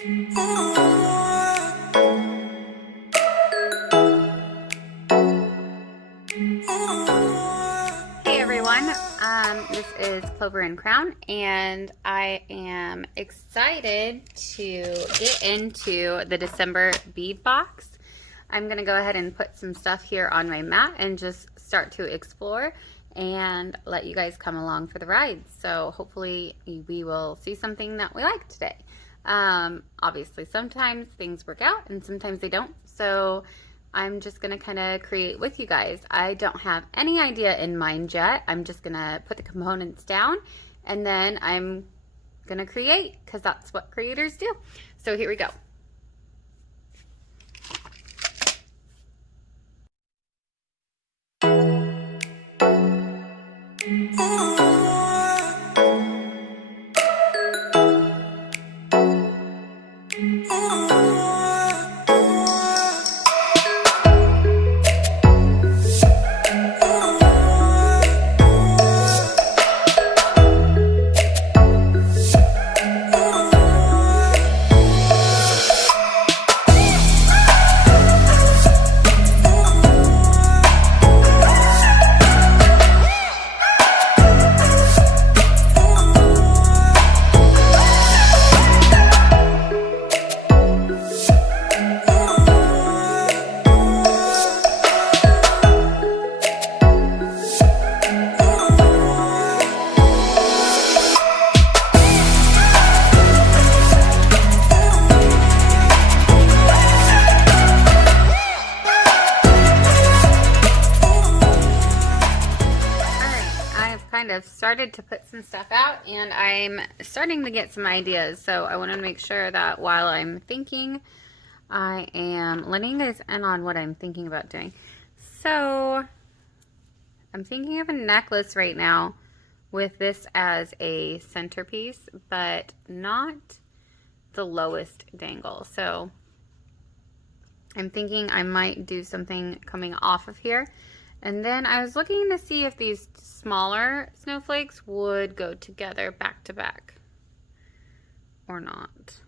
Hey everyone, this is Clover and Crown, and I am excited to get into the December bead box. I'm going to go ahead and put some stuff here on my mat and just start to explore and let you guys come along for the ride. So hopefully we will see something that we like today. Obviously sometimes things work out and sometimes they don't. So I'm just going to kind of create with you guys. I don't have any idea in mind yet. I'm just going to put the components down and then I'm going to create, because that's what creators do. So here we go. Kind of started to put some stuff out and I'm starting to get some ideas, so I want to make sure that while I'm thinking, I am letting you guys in on what I'm thinking about doing. So I'm thinking of a necklace right now with this as a centerpiece, but not the lowest dangle. So I'm thinking I might do something coming off of here. And then I was looking to see if these smaller snowflakes would go together back to back or not.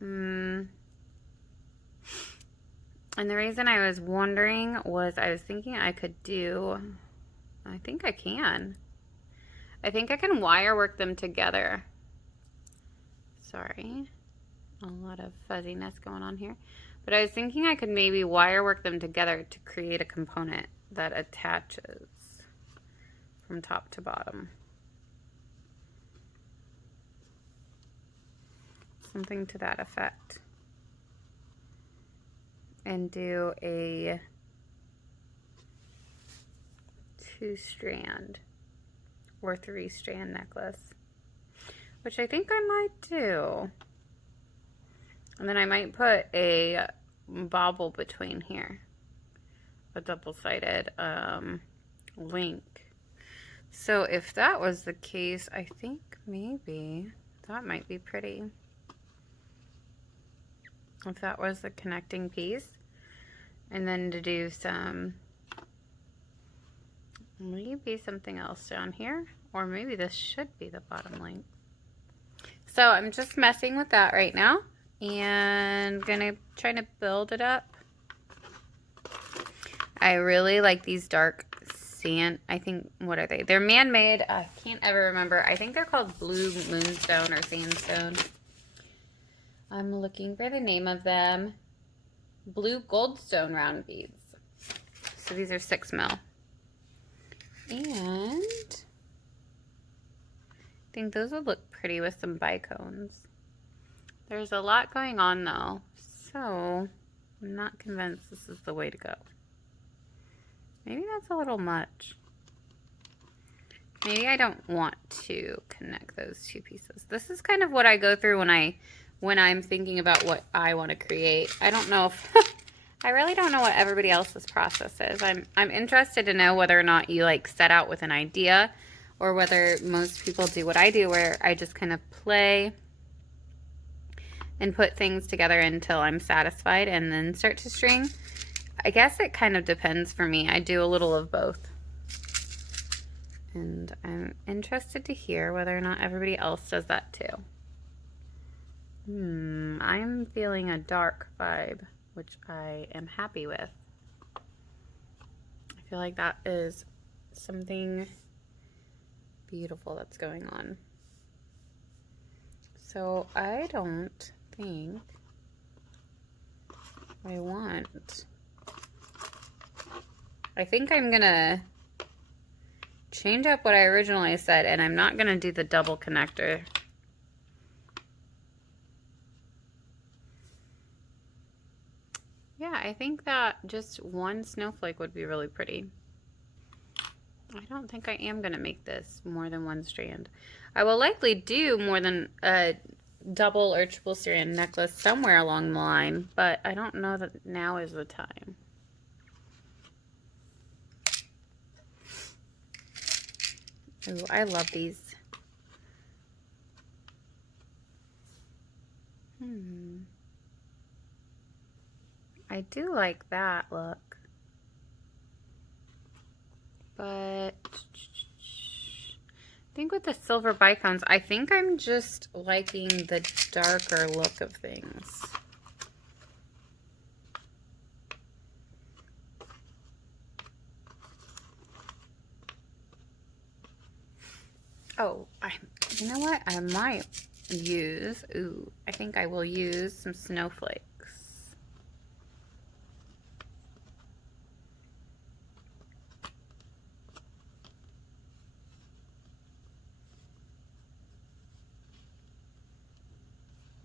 And the reason I was wondering was I was thinking I could do, I think I can wire work them together. Sorry, a lot of fuzziness going on here. But I was thinking I could maybe wire work them together to create a component that attaches from top to bottom. Something to that effect. And do a 2-strand or 3-strand necklace, which I think I might do. And then I might put a bobble between here, a double-sided link. So if that was the case, I think maybe that might be pretty. If that was the connecting piece. And then to do some, maybe something else down here, or maybe this should be the bottom link. So I'm just messing with that right now. And gonna try to build it up. I really like these dark sand, I think, what are they? They're man-made. I can't ever remember. I think they're called blue moonstone or sandstone. I'm looking for the name of them. Blue goldstone round beads. So these are 6 mil. And I think those would look pretty with some bicones. There's a lot going on though, so I'm not convinced this is the way to go. Maybe that's a little much. Maybe I don't want to connect those two pieces. This is kind of what I go through when I'm thinking about what I want to create. I don't know if I really don't know what everybody else's process is. I'm interested to know whether or not you like set out with an idea, or whether most people do what I do, where I just kind of play and put things together until I'm satisfied and then start to string. I guess it kind of depends for me. I do a little of both. And I'm interested to hear whether or not everybody else does that too. I'm feeling a dark vibe, which I am happy with. I feel like that is something beautiful that's going on. So I don't think I think I'm gonna change up what I originally said, and I'm not gonna do the double connector. Yeah, I think that just one snowflake would be really pretty. I don't think I am gonna make this more than one strand. I will likely do more than a double or triple strand necklace somewhere along the line, but I don't know that now is the time. Ooh, I love these. I do like that look. But I think with the silver bicones, I think I'm just liking the darker look of things. Oh, you know what? I might use, I think I will use some snowflakes.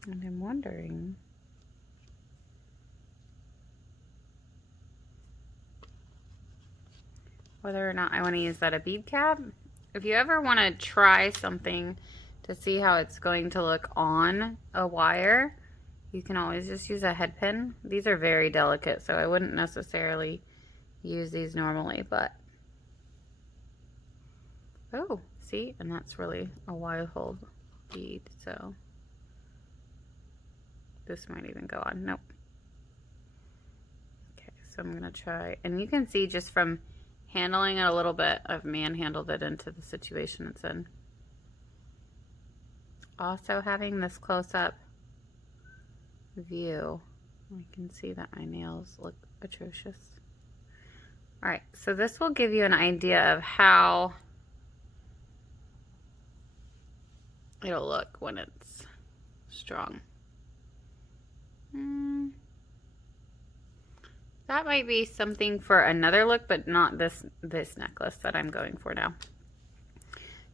And I'm wondering whether or not I want to use that a bead cap. If you ever want to try something to see how it's going to look on a wire, you can always just use a head pin. These are very delicate, so I wouldn't necessarily use these normally, but oh, see, and that's really a wild bead, so this might even go on. Nope. Okay, so I'm gonna try, and you can see just from handling it a little bit, I've manhandled it into the situation it's in. Also, having this close-up view, I can see that my nails look atrocious. All right, so this will give you an idea of how it'll look when it's strong. That might be something for another look, but not this necklace that I'm going for now.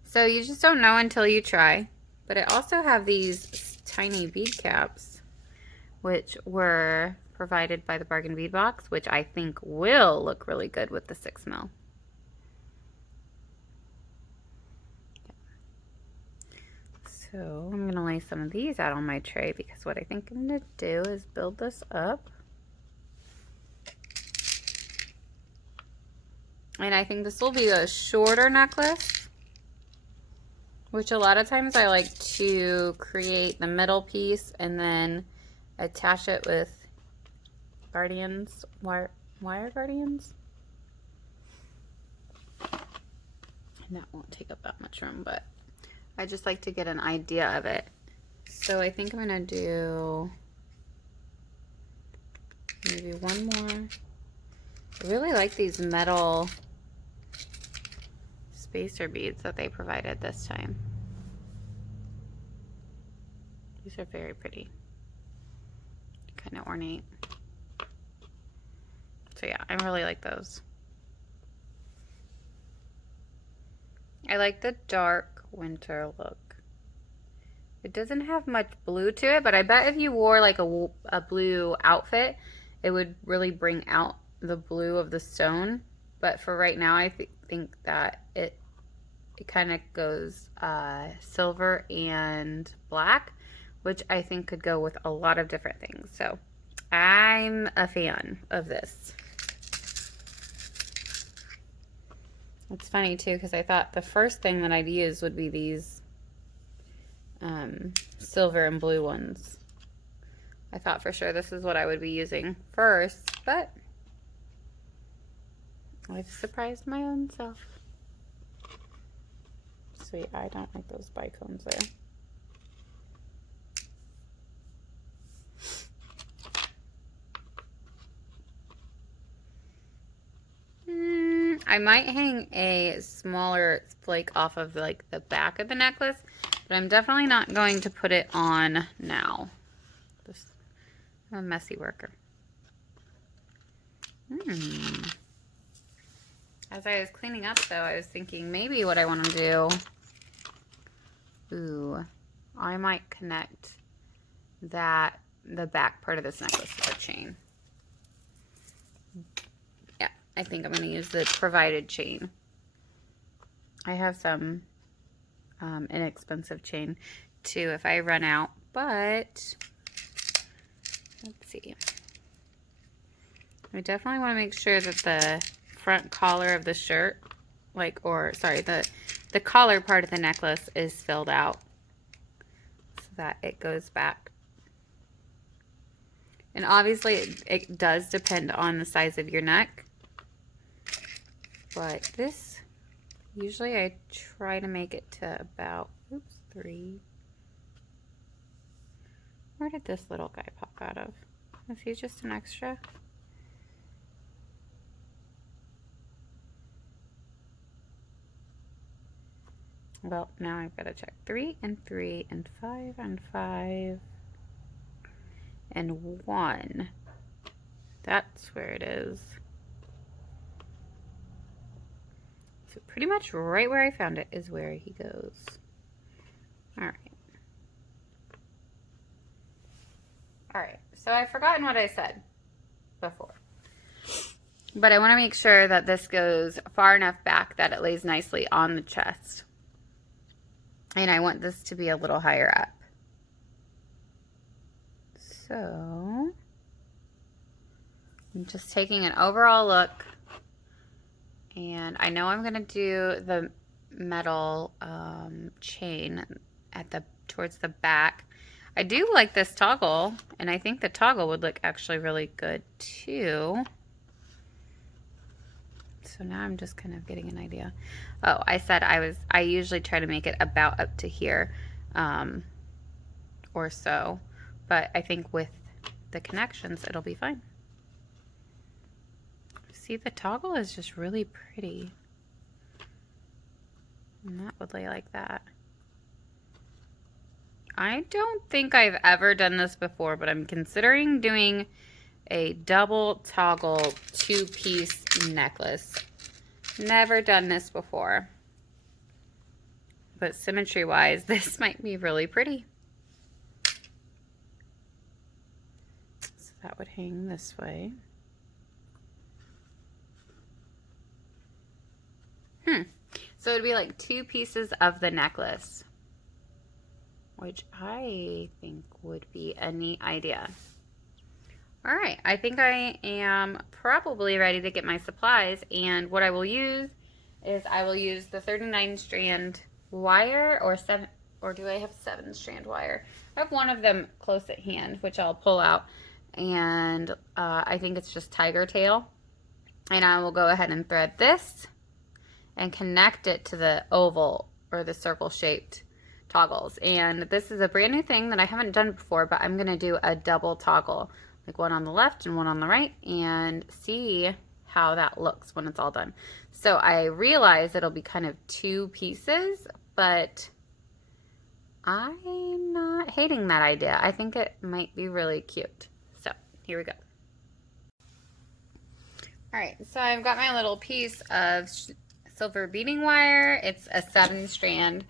So you just don't know until you try. But I also have these tiny bead caps, which were provided by the Bargain Bead Box, which I think will look really good with the 6mm. So I'm gonna lay some of these out on my tray, because what I think I'm gonna do is build this up. And I think this will be a shorter necklace, which a lot of times I like to create the middle piece and then attach it with guardians, wire guardians. And that won't take up that much room, but I just like to get an idea of it. So I think I'm gonna do maybe one more. I really like these metal spacer beads that they provided this time. These are very pretty, kind of ornate. So yeah, I really like those. I like the dark winter look. It doesn't have much blue to it, but I bet if you wore like a blue outfit, it would really bring out the blue of the stone. But for right now, I think that it kind of goes silver and black, which I think could go with a lot of different things. So I'm a fan of this. It's funny too, because I thought the first thing that I'd use would be these silver and blue ones. I thought for sure this is what I would be using first, but I've surprised my own self. So yeah, I don't like those bicones there. I might hang a smaller flake off of like the back of the necklace, but I'm definitely not going to put it on now. I'm a messy worker. As I was cleaning up though, I was thinking maybe what I want to do, I might connect the back part of this necklace with a chain. Yeah, I think I'm going to use the provided chain. I have some inexpensive chain too if I run out, but let's see. I definitely want to make sure that the front collar of the shirt, the collar part of the necklace is filled out so that it goes back. And obviously it does depend on the size of your neck, but this, usually I try to make it to about, 3. Where did this little guy pop out of? Is he just an extra? Well, now I've got to check 3 and 3 and 5 and 5 and 1. That's where it is. So pretty much right where I found it is where he goes. All right. All right, so I've forgotten what I said before. But I want to make sure that this goes far enough back that it lays nicely on the chest. And I want this to be a little higher up. So I'm just taking an overall look. And I know I'm going to do the metal chain at towards the back. I do like this toggle, and I think the toggle would look actually really good too. So now I'm just kind of getting an idea. Oh, I said I usually try to make it about up to here or so, but I think with the connections it'll be fine. See, the toggle is just really pretty. And that would lay like that. I don't think I've ever done this before, but I'm considering doing a double toggle 2-piece necklace. Never done this before. But symmetry wise, this might be really pretty. So that would hang this way. So it'd be like 2 pieces of the necklace, which I think would be a neat idea. All right, I think I am probably ready to get my supplies, and what I will use is I will use the 39 strand wire, or do I have 7 strand wire? I have one of them close at hand, which I'll pull out, and I think it's just tiger tail. And I will go ahead and thread this and connect it to the oval or the circle shaped toggles. And this is a brand new thing that I haven't done before, but I'm gonna do a double toggle, like one on the left and one on the right, and see how that looks when it's all done. So I realize it'll be kind of 2 pieces, but I'm not hating that idea. I think it might be really cute. So here we go. All right, so I've got my little piece of silver beading wire. It's a 7 strand.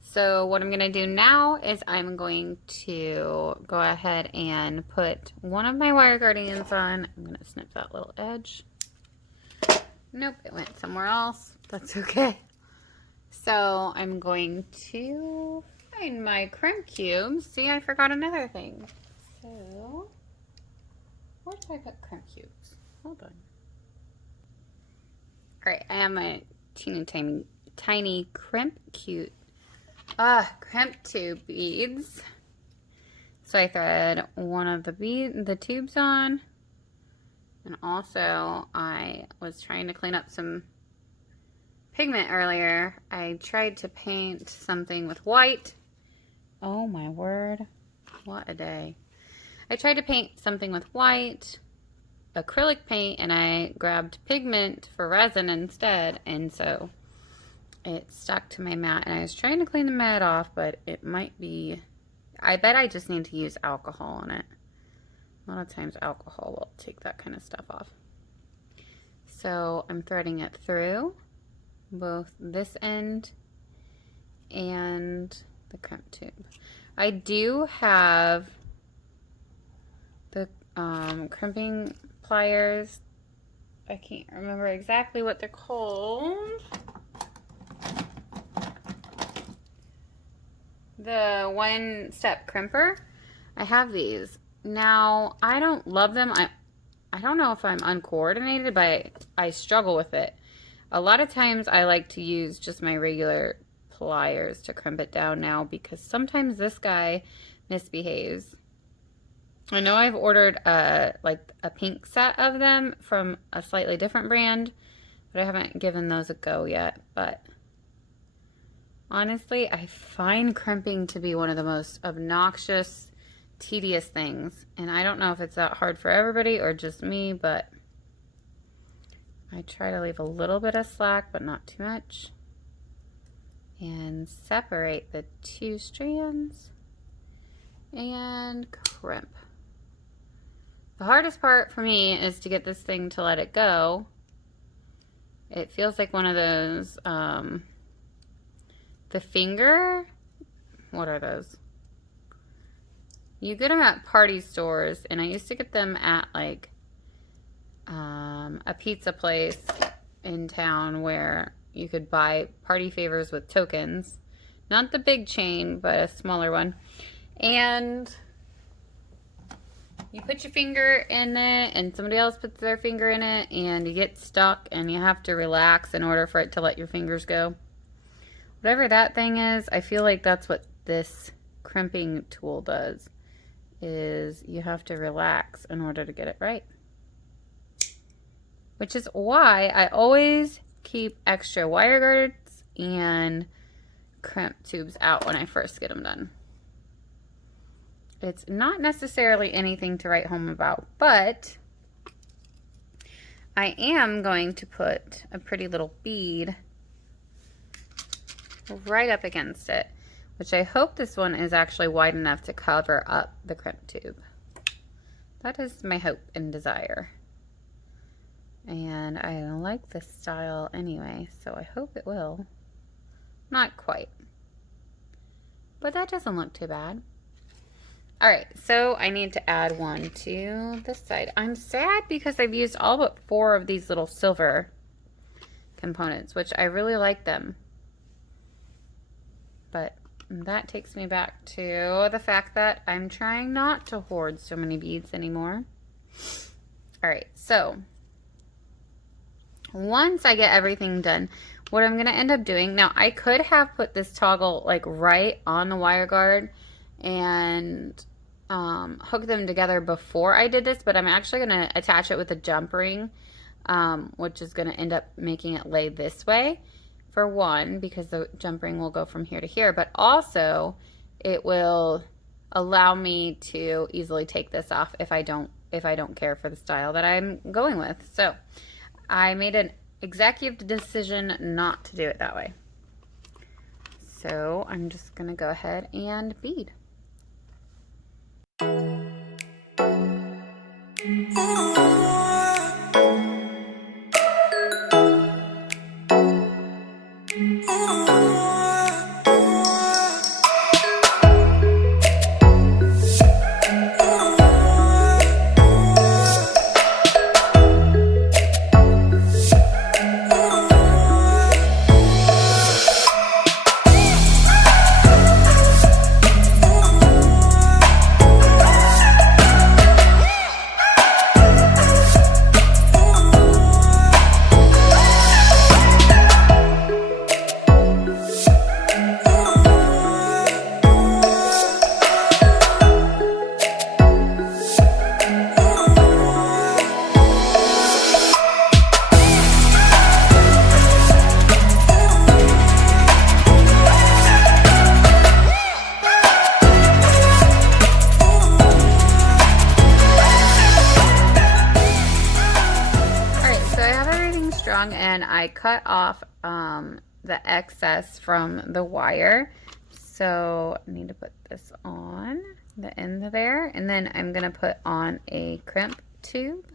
So what I'm going to do now is I'm going to go ahead and put one of my wire guardians on. I'm going to snip that little edge. Nope, it went somewhere else. That's okay. So I'm going to find my crimp cubes. See, I forgot another thing. So where did I put crimp cubes? Hold on. All right, I have my tiny crimp tube beads. So I thread one of the tubes on, and also I was trying to clean up some pigment earlier. I tried to paint something with white. Oh my word, what a day. I tried to paint something with white, acrylic paint and I grabbed pigment for resin instead, and so it stuck to my mat, and I was trying to clean the mat off, but it might be, I bet I just need to use alcohol on it. A lot of times alcohol will take that kind of stuff off. So I'm threading it through both this end and the crimp tube. I do have the crimping pliers. I can't remember exactly what they're called. The one-step crimper. I have these. Now, I don't love them. I don't know if I'm uncoordinated, but I struggle with it. A lot of times I like to use just my regular pliers to crimp it down now, because sometimes this guy misbehaves. I know I've ordered like a pink set of them from a slightly different brand, but I haven't given those a go yet. But honestly, I find crimping to be one of the most obnoxious, tedious things, and I don't know if it's that hard for everybody or just me, but I try to leave a little bit of slack, but not too much, and separate the two strands and crimp. The hardest part for me is to get this thing to let it go. It feels like one of those the finger, what are those? You get them at party stores, and I used to get them at like a pizza place in town where you could buy party favors with tokens. Not the big chain, but a smaller one. And you put your finger in it, and somebody else puts their finger in it, and you get stuck, and you have to relax in order for it to let your fingers go. Whatever that thing is, I feel like that's what this crimping tool does. Is you have to relax in order to get it right. Which is why I always keep extra wire guards and crimp tubes out when I first get them done. It's not necessarily anything to write home about, but I am going to put a pretty little bead right up against it, which I hope this one is actually wide enough to cover up the crimp tube. That is my hope and desire. And I like this style anyway, so I hope it will. Not quite. But that doesn't look too bad. Alright, so I need to add one to this side. I'm sad because I've used all but 4 of these little silver components, which I really like them. But that takes me back to the fact that I'm trying not to hoard so many beads anymore. Alright, so once I get everything done, what I'm going to end up doing, now I could have put this toggle like right on the wire guard and hook them together before I did this, but I'm actually going to attach it with a jump ring, which is going to end up making it lay this way. For one, because the jump ring will go from here to here, but also it will allow me to easily take this off if I don't care for the style that I'm going with. So I made an executive decision not to do it that way. So I'm just gonna go ahead and bead. then I cut off the excess from the wire. So I need to put this on the end there, and then I'm gonna put on a crimp tube.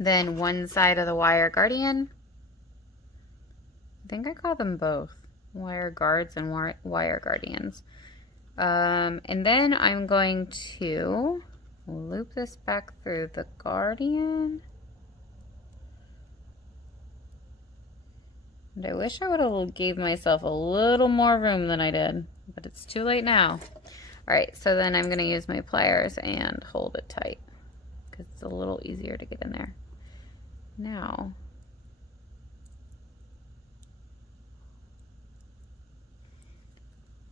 Then one side of the wire guardian. I think I call them both wire guards and wire guardians. And then I'm going to loop this back through the guardian. And I wish I would have gave myself a little more room than I did, but it's too late now. All right, so then I'm gonna use my pliers and hold it tight because it's a little easier to get in there. Now,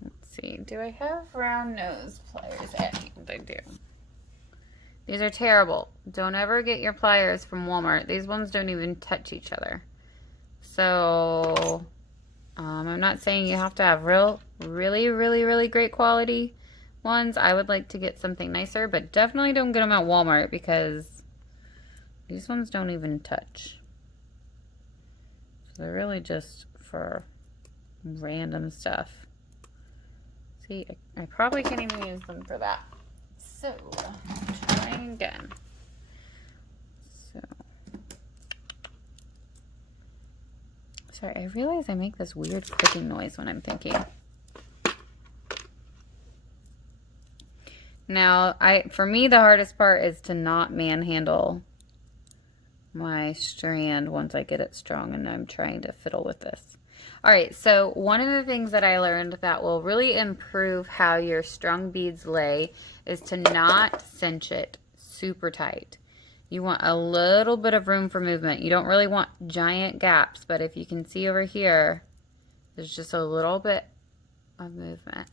let's see, do I have round nose pliers at hand? I do. These are terrible. Don't ever get your pliers from Walmart. These ones don't even touch each other. So, I'm not saying you have to have really great quality ones. I would like to get something nicer, but definitely don't get them at Walmart because these ones don't even touch. So they're really just for random stuff. See, I probably can't even use them for that. So, trying again. So, sorry, I realize I make this weird clicking noise when I'm thinking. Now, for me, the hardest part is to not manhandle my strand once I get it strong and I'm trying to fiddle with this. All right, so one of the things that I learned that will really improve how your strung beads lay is to not cinch it super tight. You want a little bit of room for movement. You don't really want giant gaps, but if you can see over here, there's just a little bit of movement.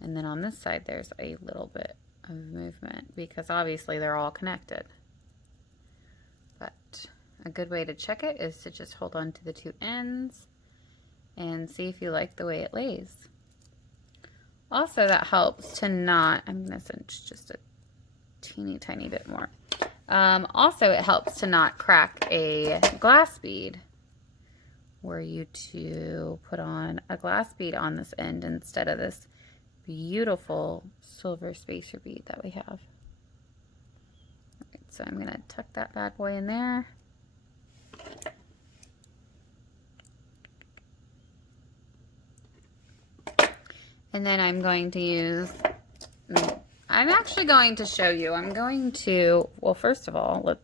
And then on this side, there's a little bit of movement because obviously they're all connected. But a good way to check it is to just hold on to the two ends and see if you like the way it lays. Also, that helps to not, I'm going to cinch just a teeny tiny bit more. Also, it helps to not crack a glass bead. Were you to put on a glass bead on this end instead of this beautiful silver spacer bead that we have. All right, so I'm going to tuck that bad boy in there. And then I'm going to use, I'm actually going to show you, I'm going to, well, first of all,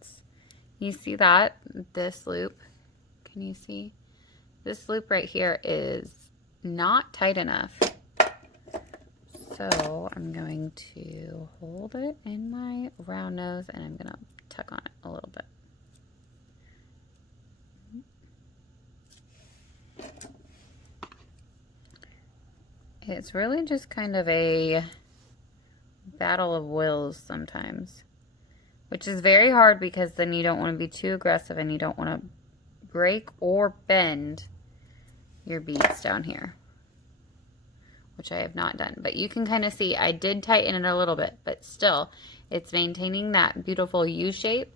you see that, this loop, can you see? This loop right here is not tight enough. So I'm going to hold it in my round nose and I'm going to tuck on it a little bit. It's really just kind of a battle of wills sometimes, which is very hard because then you don't want to be too aggressive and you don't want to break or bend your beads down here, which I have not done. But you can kind of see I did tighten it a little bit, but still it's maintaining that beautiful U shape.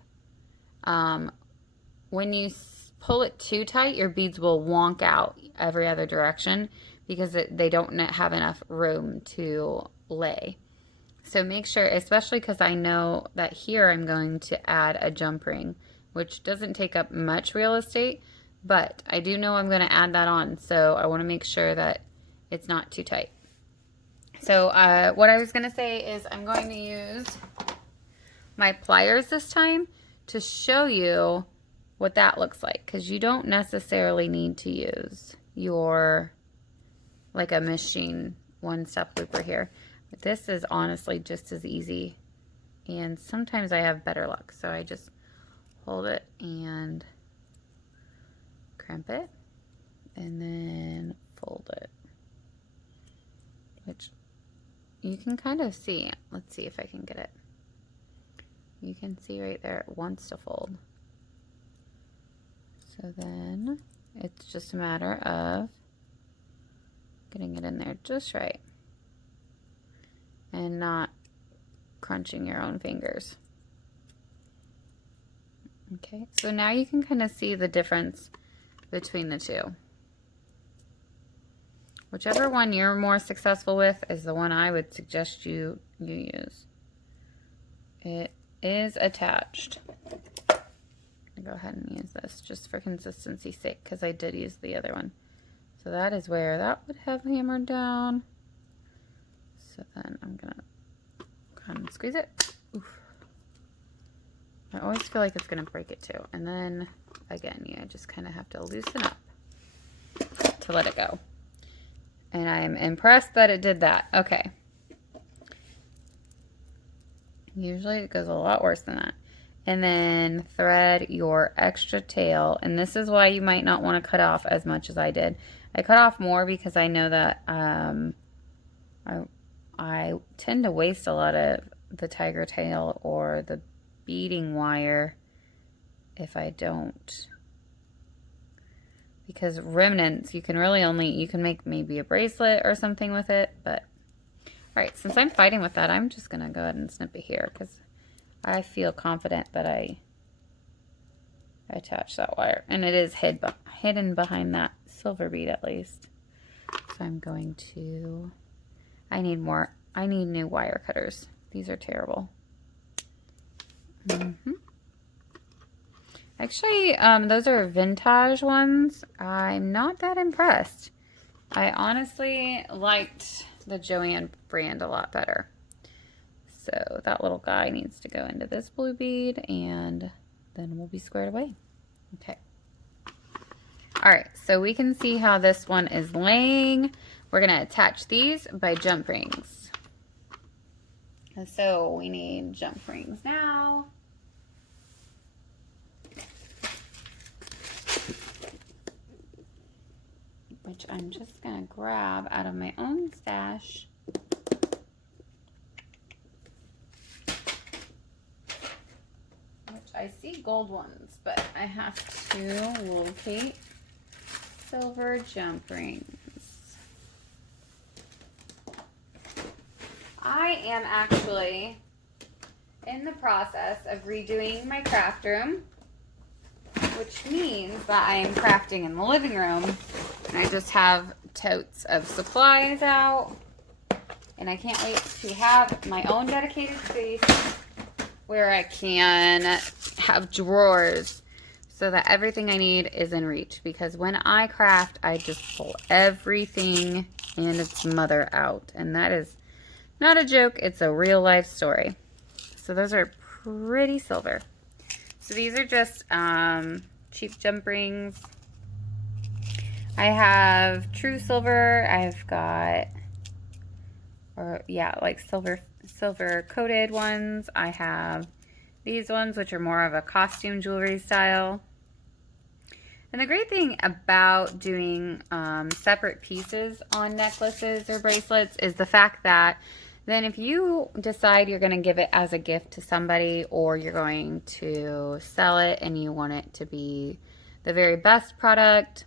When you pull it too tight, your beads will wonk out every other direction because they don't have enough room to lay. So make sure, especially because I know that here I'm going to add a jump ring, which doesn't take up much real estate, but I do know I'm going to add that on. So I want to make sure that it's not too tight. So what I was going to say is I'm going to use my pliers this time to show you what that looks like, because you don't necessarily need to use your like a machine one-step looper here. But this is honestly just as easy, and sometimes I have better luck. So I just hold it and crimp it and then fold it, which you can kind of see. Let's see if I can get it. You can see right there it wants to fold. So then it's just a matter of getting it in there just right and not crunching your own fingers. Okay, so now you can kind of see the difference between the two. Whichever one you're more successful with is the one I would suggest you use. It is attached. I'll go ahead and use this just for consistency's sake because I did use the other one. So that is where that would have hammered down. So then I'm gonna go ahead and squeeze it. Oof. I always feel like it's gonna break it too. And then again, you just kind of have to loosen up to let it go. And I'm impressed that it did that. Okay. Usually it goes a lot worse than that. And then thread your extra tail. And this is why you might not want to cut off as much as I did. I cut off more because I know that I tend to waste a lot of the tiger tail or the beading wire if I don't. Because remnants, you can really only, you can make maybe a bracelet or something with it. But, all right, since I'm fighting with that, I'm just going to go ahead and snip it here because I feel confident that I attached that wire. And it is hidden behind that silver bead at least. So I'm going to, I need new wire cutters. These are terrible. Actually, those are vintage ones. I'm not that impressed. I honestly liked the Joanne brand a lot better. So that little guy needs to go into this blue bead and then we'll be squared away. Okay. All right, so we can see how this one is laying. We're gonna attach these by jump rings. And so we need jump rings now. Which I'm just gonna grab out of my own stash. Which I see gold ones, but I have to locate silver jump rings. I am actually in the process of redoing my craft room, which means that I am crafting in the living room. And I just have totes of supplies out. And I can't wait to have my own dedicated space where I can have drawers so that everything I need is in reach. Because when I craft, I just pull everything and its mother out. And that is not a joke, it's a real life story. So those are pretty silver. So these are just cheap jump rings. I have true silver. I've got, like silver coated ones. I have these ones, which are more of a costume jewelry style. And the great thing about doing separate pieces on necklaces or bracelets is the fact that then if you decide you're going to give it as a gift to somebody or you're going to sell it and you want it to be the very best product,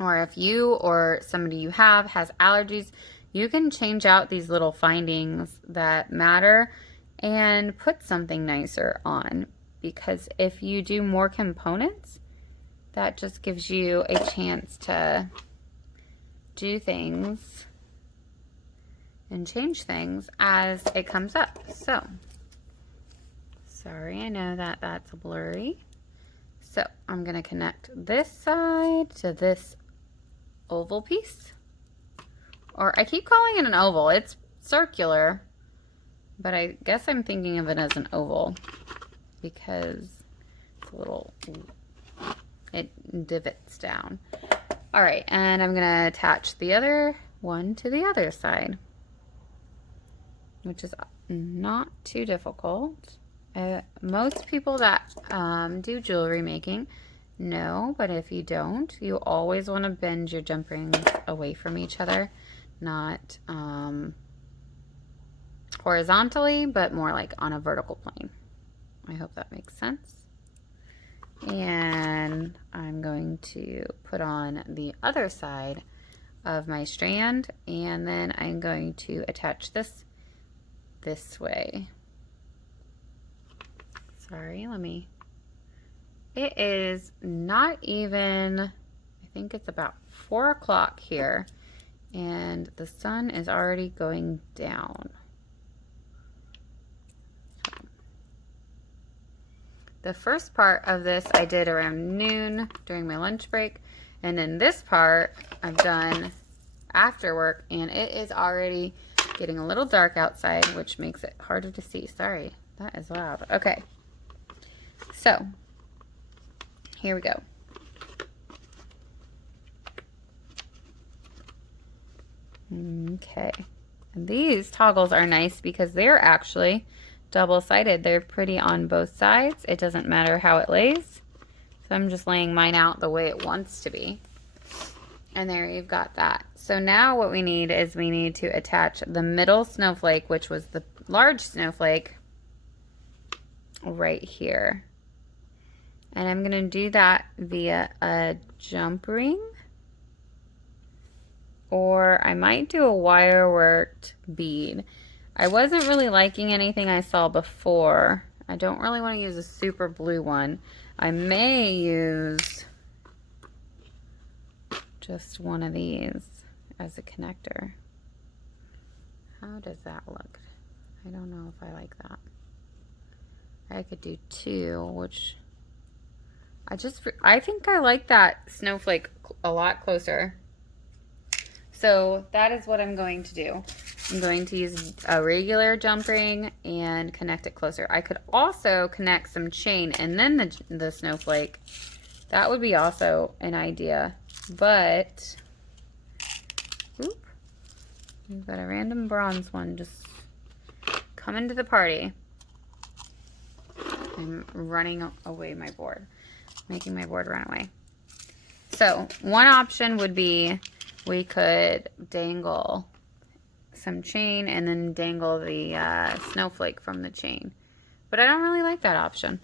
or if you or somebody you have has allergies, you can change out these little findings that matter and put something nicer on. Because if you do more components, that just gives you a chance to do things and change things as it comes up. So, sorry, I know that that's blurry. So, I'm going to connect this side to this oval piece. Or I keep calling it an oval. It's circular, but I guess I'm thinking of it as an oval because it's a little, it divots down. All right, and I'm going to attach the other one to the other side, which is not too difficult. Most people that do jewelry making know, but if you don't, you always want to bend your jump rings away from each other, not horizontally, but more like on a vertical plane. I hope that makes sense. And I'm going to put on the other side of my strand, and then I'm going to attach this way. Sorry, let me It is not even, I think it's about 4 o'clock here, and the sun is already going down. The first part of this I did around noon during my lunch break, and then this part I've done after work, and it is already getting a little dark outside, which makes it harder to see. Sorry, that is loud. Okay, so here we go. Okay, and these toggles are nice because they're actually double-sided. They're pretty on both sides. It doesn't matter how it lays. So I'm just laying mine out the way it wants to be. And there you've got that. So now what we need is we need to attach the middle snowflake, which was the large snowflake, right here. And I'm going to do that via a jump ring. Or I might do a wire worked bead. I wasn't really liking anything I saw before. I don't really want to use a super blue one. I may use just one of these as a connector. How does that look? I don't know if I like that. I could do two, which I think I like that snowflake a lot closer. So that is what I'm going to do. I'm going to use a regular jump ring and connect it closer. I could also connect some chain and then the snowflake. That would be also an idea. But, oop, we've got a random bronze one just coming to the party. I'm running away my board, making my board run away. So one option would be we could dangle some chain and then dangle the snowflake from the chain. But I don't really like that option.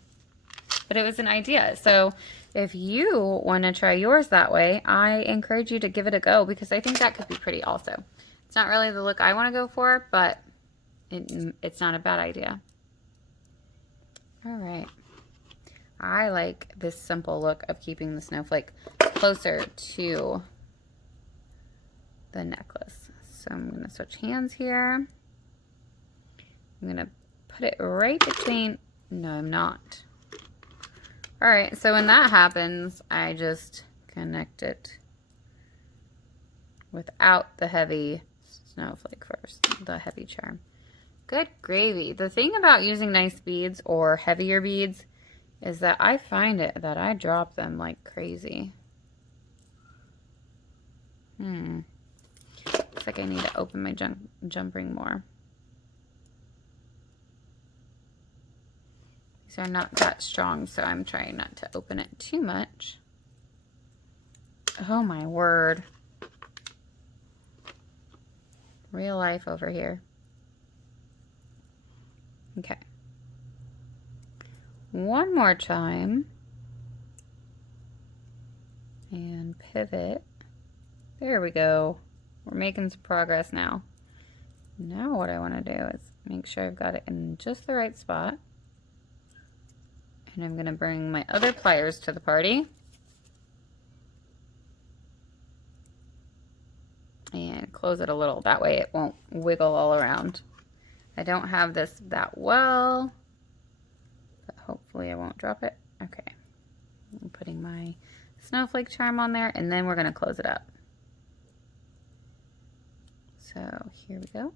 But it was an idea. So if you want to try yours that way, I encourage you to give it a go because I think that could be pretty also. It's not really the look I want to go for, but it's not a bad idea. All right. I like this simple look of keeping the snowflake closer to the necklace. So I'm going to switch hands here. I'm going to put it right between, no, I'm not. All right, so when that happens, I just connect it without the heavy snowflake first, the heavy charm. Good gravy. The thing about using nice beads or heavier beads is that I find it that I drop them like crazy. Looks like I need to open my jump ring more. These are not that strong, so I'm trying not to open it too much. Oh my word. Real life over here. Okay. One more time. And pivot. There we go. We're making some progress now. Now what I want to do is make sure I've got it in just the right spot. And I'm going to bring my other pliers to the party. And close it a little. That way it won't wiggle all around. I don't have this that well, but hopefully I won't drop it. Okay. I'm putting my snowflake charm on there, and then we're going to close it up. So here we go.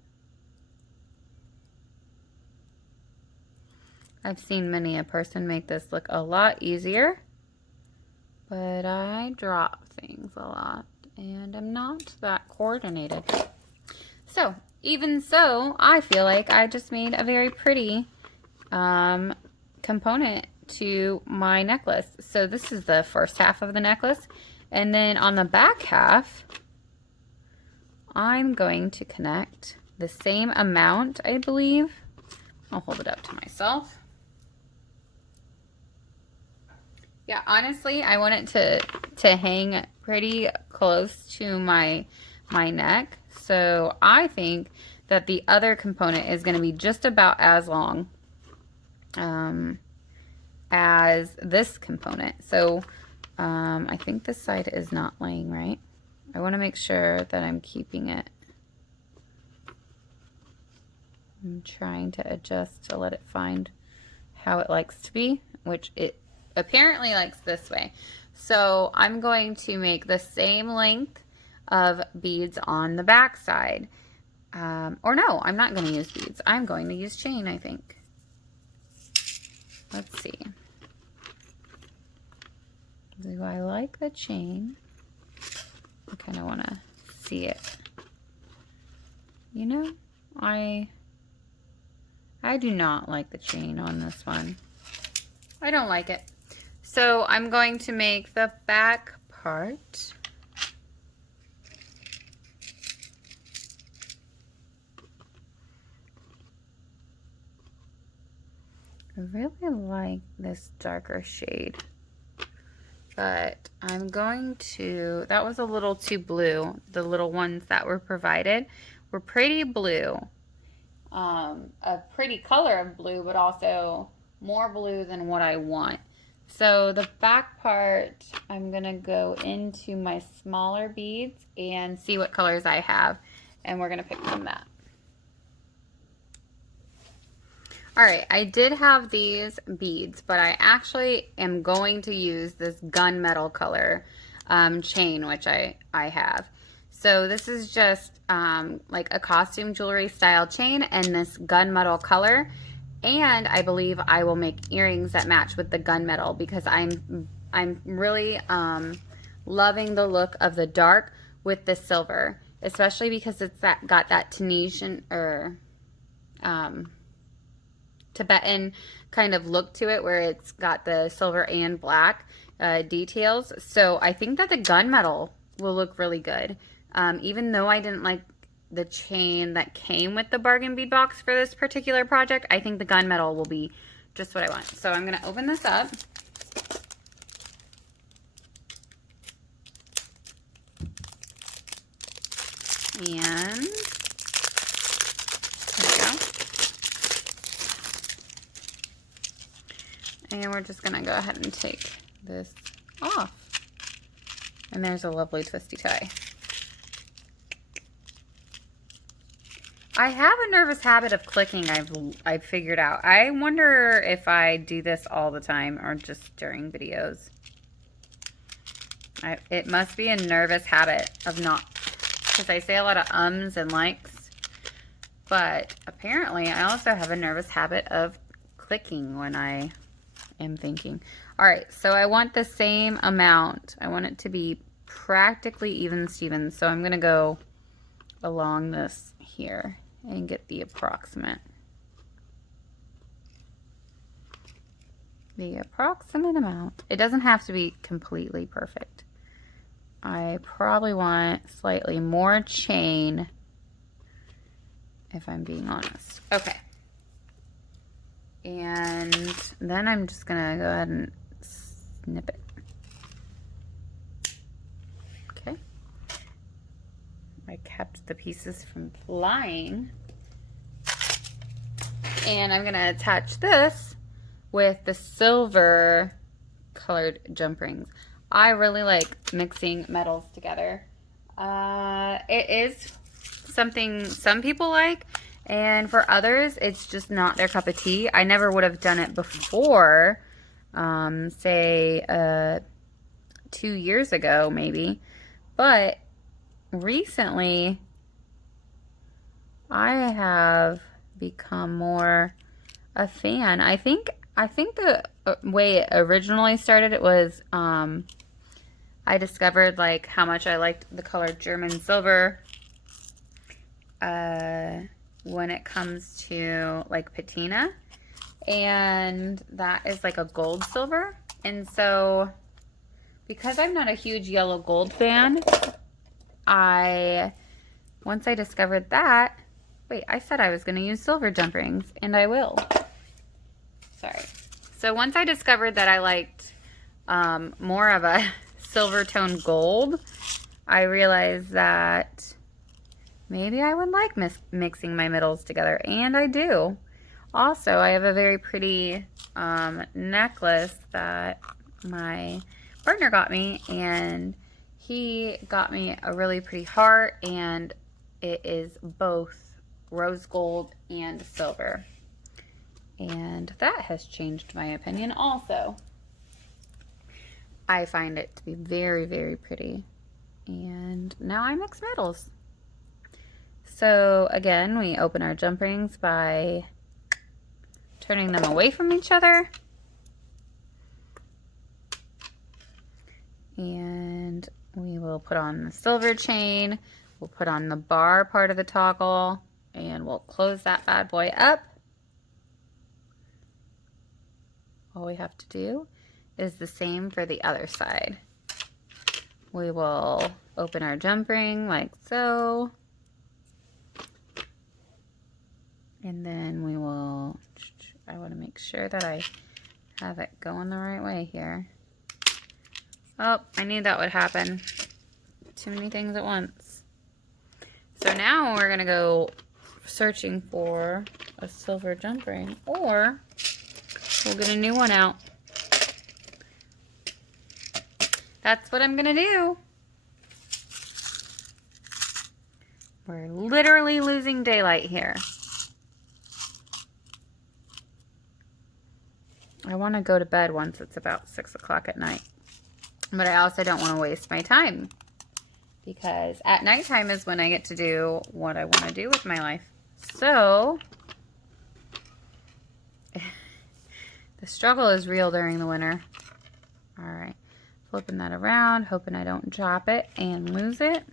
I've seen many a person make this look a lot easier, but I drop things a lot and I'm not that coordinated. So even so, I feel like I just made a very pretty component to my necklace. So this is the first half of the necklace, and then on the back half I'm going to connect the same amount, I believe. I'll hold it up to myself. Yeah, honestly, I want it to hang pretty close to my neck. So I think that the other component is going to be just about as long as this component. So I think this side is not laying right. I want to make sure that I'm keeping it. I'm trying to adjust to let it find how it likes to be, which it apparently likes this way. So I'm going to make the same length of beads on the back side. Or no, I'm not going to use beads. I'm going to use chain, I think. Let's see. Do I like the chain? I kind of want to see it. You know, I do not like the chain on this one. I don't like it. So I'm going to make the back part. I really like this darker shade, but I'm going to, that was a little too blue. The little ones that were provided were pretty blue. A pretty color of blue, but also more blue than what I want. So the back part, I'm gonna go into my smaller beads and see what colors I have, and we're gonna pick from that. All right, I did have these beads, but I actually am going to use this gunmetal color chain, which I have. So this is just like a costume jewelry style chain and this gunmetal color. And I believe I will make earrings that match with the gunmetal because I'm really loving the look of the dark with the silver, especially because it's got that Tunisian or Tibetan kind of look to it where it's got the silver and black details. So I think that the gunmetal will look really good. Even though I didn't like the chain that came with the Bargain Bead Box for this particular project, I think the gunmetal will be just what I want. So I'm going to open this up. And there we go. And we're just going to go ahead and take this off. And there's a lovely twisty tie. I have a nervous habit of clicking, I've figured out. I wonder if I do this all the time or just during videos. It must be a nervous habit of not, because I say a lot of ums and likes. But apparently I also have a nervous habit of clicking when I am thinking. All right, so I want the same amount. I want it to be practically even Steven. So I'm gonna go along this here and get the approximate. The approximate amount. It doesn't have to be completely perfect. I probably want slightly more chain if I'm being honest. Okay. And then I'm just gonna go ahead and snip it. Okay. I kept the pieces from flying. And I'm gonna attach this with the silver colored jump rings. I really like mixing metals together. It is something some people like, and for others, it's just not their cup of tea. I never would have done it before, say 2 years ago maybe, but recently I have become more a fan. I think the way it originally started, it was I discovered like how much I liked the color German silver when it comes to like patina, and that is like a gold silver. And so because I'm not a huge yellow gold fan, once I discovered that, wait, I said I was going to use silver jump rings, and I will. Sorry. So once I discovered that I liked more of a silver tone gold, I realized that maybe I would like mixing my middles together, and I do. Also, I have a very pretty necklace that my partner got me, and he got me a really pretty heart, and it is both rose gold and silver. And that has changed my opinion also. I find it to be very, very pretty. And now I mix metals. So again, we open our jump rings by turning them away from each other. And we will put on the silver chain. We'll put on the bar part of the toggle, and we'll close that bad boy up. All we have to do is the same for the other side. We will open our jump ring like so. And then we will, I want to make sure that I have it going the right way here. Oh, I knew that would happen. Too many things at once. So now we're going to go searching for a silver jump ring, or we'll get a new one out. That's what I'm going to do. We're literally losing daylight here. I want to go to bed once it's about 6 o'clock at night. But I also don't want to waste my time, because at nighttime is when I get to do what I want to do with my life. So the struggle is real during the winter. All right, flipping that around, hoping I don't drop it and lose it.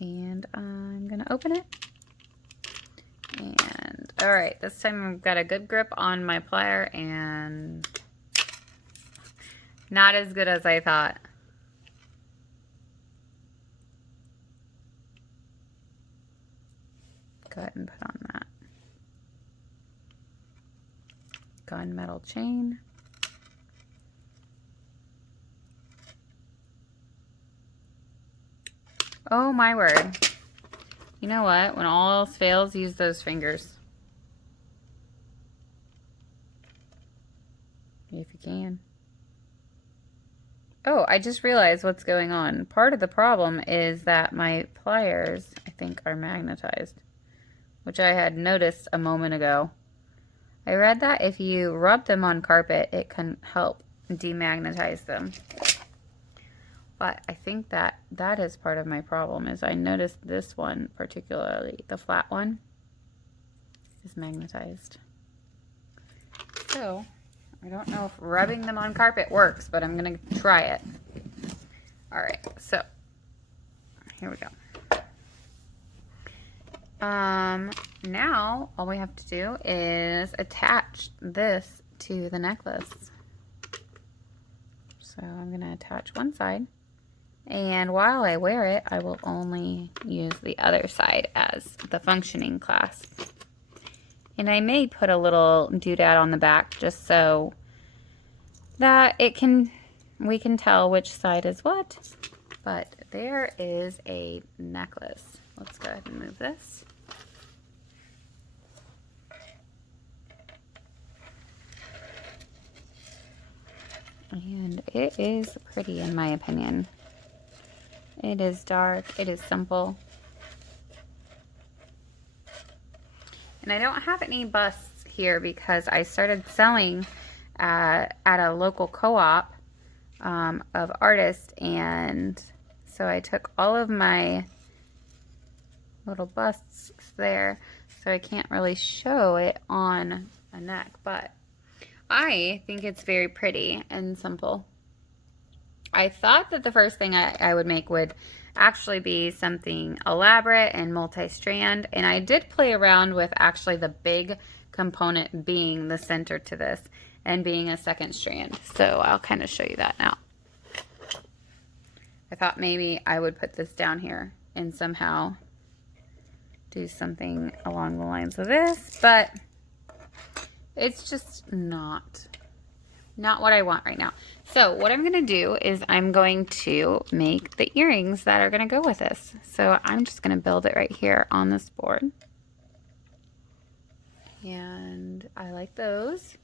And I'm gonna open it. And all right, this time I've got a good grip on my plier, and not as good as I thought. Go ahead and put on that gunmetal chain. Oh my word. You know what? When all else fails, use those fingers. If you can. Oh, I just realized what's going on. Part of the problem is that my pliers, I think, are magnetized, which I had noticed a moment ago. I read that if you rub them on carpet, it can help demagnetize them. But I think that that is part of my problem, is I noticed this one, particularly the flat one, is magnetized. So I don't know if rubbing them on carpet works, but I'm going to try it. All right, so here we go. Now all we have to do is attach this to the necklace. So I'm going to attach one side, and while I wear it, I will only use the other side as the functioning clasp. And I may put a little doodad on the back just so that we can tell which side is what. But there is a necklace. Let's go ahead and move this. And it is pretty, in my opinion. It is dark, it is simple. And I don't have any busts here because I started selling at a local co-op of artists, and so I took all of my little busts there, so I can't really show it on a neck, but I think it's very pretty and simple. I thought that the first thing I would make would actually be something elaborate and multi-strand, and I did play around with actually the big component being the center to this and being a second strand. So I'll kind of show you that now. I thought maybe I would put this down here and somehow do something along the lines of this, but it's just not what I want right now. So what I'm going to do is I'm going to make the earrings that are going to go with this. So I'm just going to build it right here on this board. And I like those.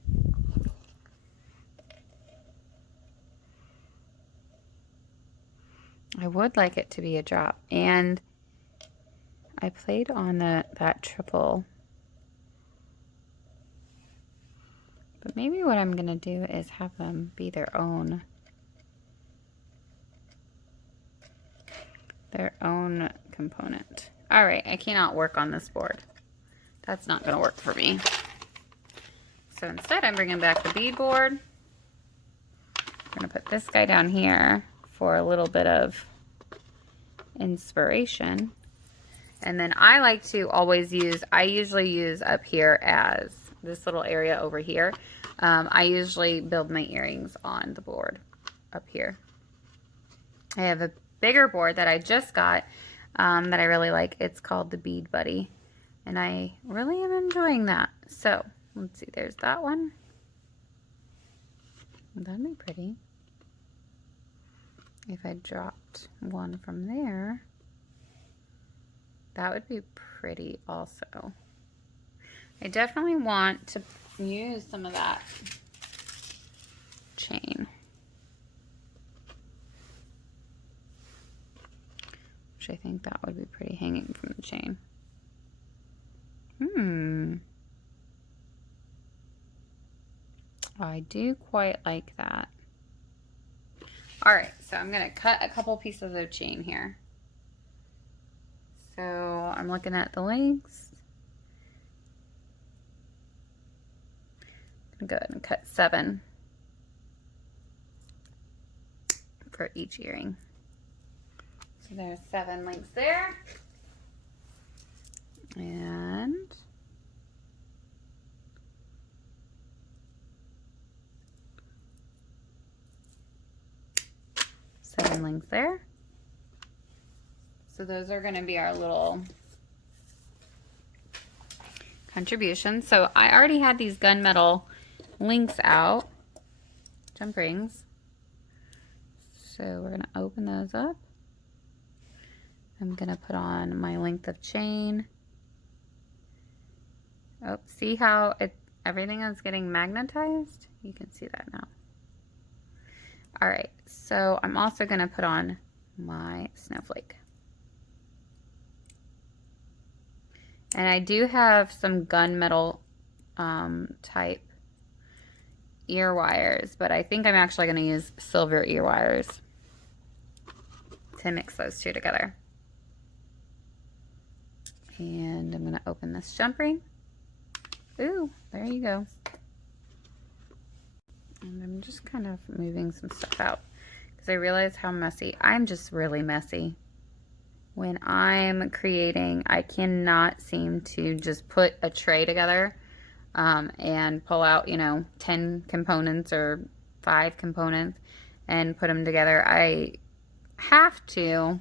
I would like it to be a drop. And I played on that triple. But maybe what I'm going to do is have them be their own component. All right, I cannot work on this board. That's not going to work for me. So instead, I'm bringing back the bead board. I'm going to put this guy down here for a little bit of inspiration. And then I like to always use, I usually use up here as this little area over here. I usually build my earrings on the board up here. I have a bigger board that I just got that I really like. It's called the Bead Buddy. And I really am enjoying that. So, let's see, there's that one. That'd be pretty. If I dropped one from there, that would be pretty also. I definitely want to use some of that chain, which I think that would be pretty hanging from the chain. I do quite like that. All right, so I'm gonna cut a couple pieces of chain here. So I'm looking at the legs. I'm gonna go ahead and cut 7 for each earring. So there's 7 links there. And seven links there. So those are going to be our little contributions. So I already had these gunmetal links out, jump rings. So we're going to open those up. I'm going to put on my length of chain. Oh, see how everything is getting magnetized? You can see that now. All right, so I'm also going to put on my snowflake. And I do have some gunmetal type ear wires, but I think I'm actually going to use silver ear wires to mix those two together. And I'm going to open this jump ring. Ooh, there you go. And I'm just kind of moving some stuff out because I realize how messy. I'm just really messy. When I'm creating, I cannot seem to just put a tray together and pull out, 10 components or 5 components and put them together. I have to,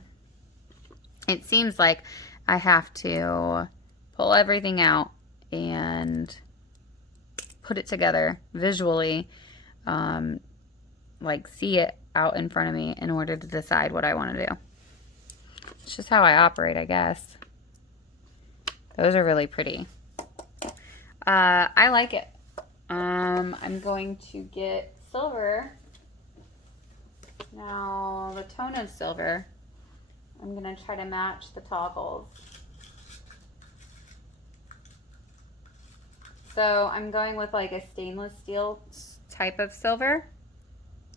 it seems like I have to pull everything out and put it together visually, like see it out in front of me in order to decide what I want to do. It's just how I operate, I guess. Those are really pretty. I like it. I'm going to get silver. Now, the tone of silver, I'm going to try to match the toggles. So I'm going with like a stainless steel type of silver.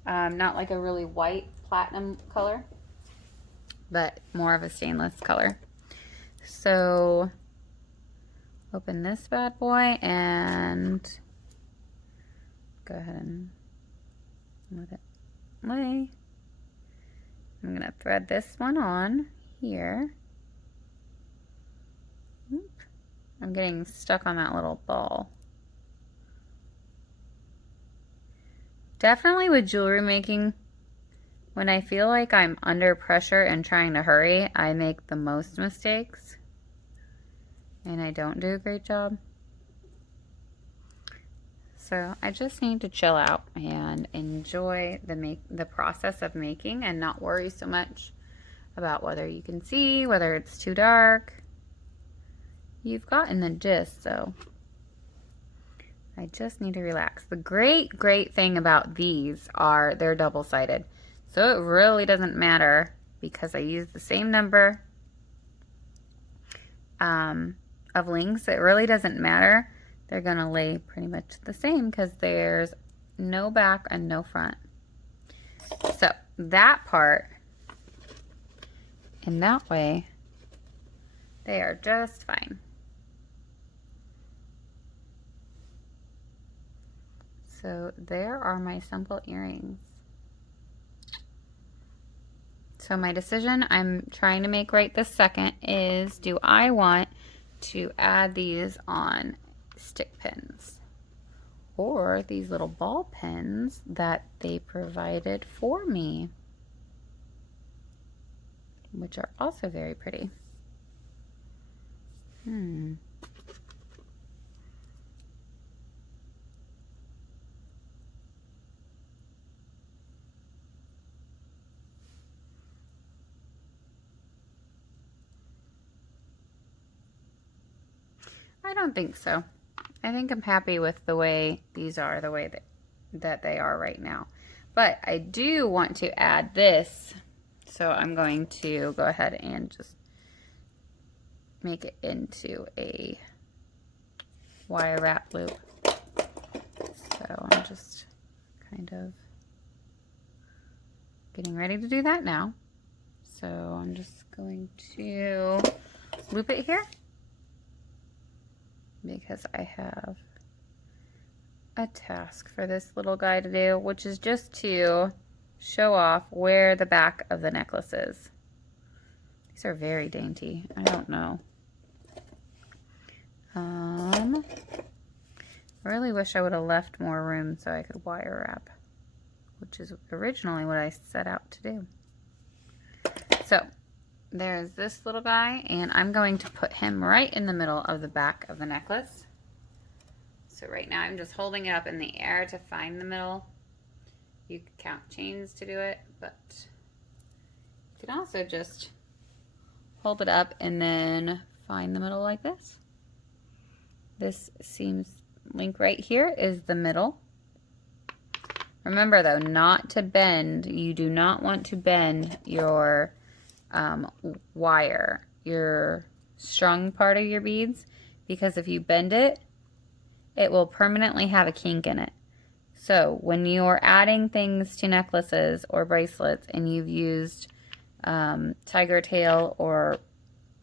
Not like a really white platinum color, but more of a stainless color. So open this bad boy and go ahead and let it lay. I'm gonna thread this one on here. Oop. I'm getting stuck on that little ball. Definitely with jewelry making, when I feel like I'm under pressure and trying to hurry, I make the most mistakes. And I don't do a great job. So I just need to chill out and enjoy the process of making and not worry so much about whether you can see, whether it's too dark. You've gotten the gist, so I just need to relax. The great thing about these are they're double-sided. So it really doesn't matter because I use the same number of links. It really doesn't matter. They're going to lay pretty much the same because there's no back and no front. So that part, in that way, they are just fine. So there are my simple earrings. So my decision I'm trying to make right this second is, do I want to add these on stick pins or these little ball pins that they provided for me, which are also very pretty. I don't think so. I think I'm happy with the way these are, the way that they are right now. But I do want to add this, so I'm going to go ahead and just make it into a wire wrap loop. So I'm just kind of getting ready to do that now. So I'm just going to loop it here, because I have a task for this little guy to do, which is just to show off where the back of the necklace is. These are very dainty. I don't know. I really wish I would have left more room so I could wire wrap, which is originally what I set out to do. So there's this little guy, and I'm going to put him right in the middle of the back of the necklace. So right now I'm just holding it up in the air to find the middle. You can count chains to do it, but you can also just hold it up and then find the middle like this. This seams link right here is the middle. Remember though, not to bend. You do not want to bend your wire, your strung part of your beads, because if you bend it, it will permanently have a kink in it. So when you're adding things to necklaces or bracelets and you've used tiger tail or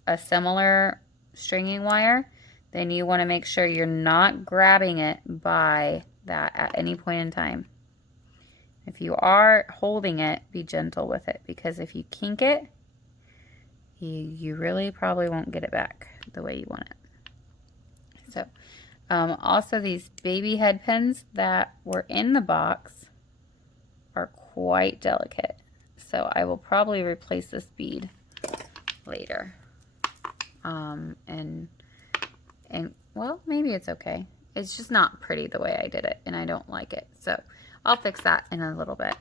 a similar stringing wire, then you want to make sure you're not grabbing it by that at any point in time. If you are holding it, be gentle with it, because if you kink it, you really probably won't get it back the way you want it. So also these baby head pins that were in the box are quite delicate. So I will probably replace this bead later. And well, maybe it's okay. It's just not pretty the way I did it, and I don't like it. So I'll fix that in a little bit.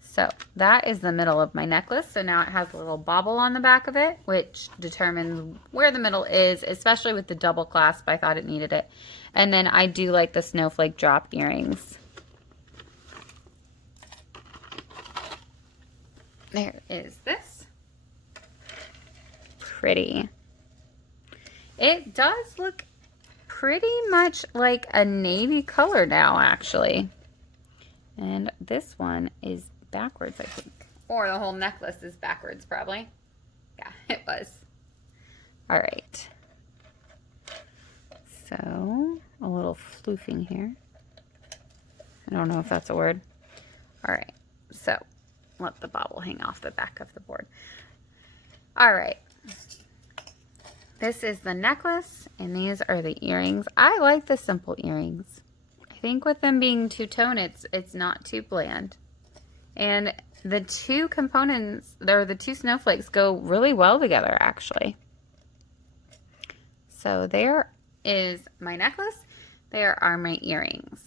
So that is the middle of my necklace. So now it has a little bobble on the back of it, which determines where the middle is, especially with the double clasp. I thought it needed it. And then I do like the snowflake drop earrings. There is this. Pretty. It does look pretty much like a navy color now, actually. And this one is backwards, I think. Or the whole necklace is backwards, probably. Yeah, it was. All right. So, a little floofing here. I don't know if that's a word. All right. So, let the bobble hang off the back of the board. All right. This is the necklace, and these are the earrings. I like the simple earrings. I think with them being two-tone, it's not too bland. And the two components, or the two snowflakes, go really well together, actually. So there is my necklace. There are my earrings.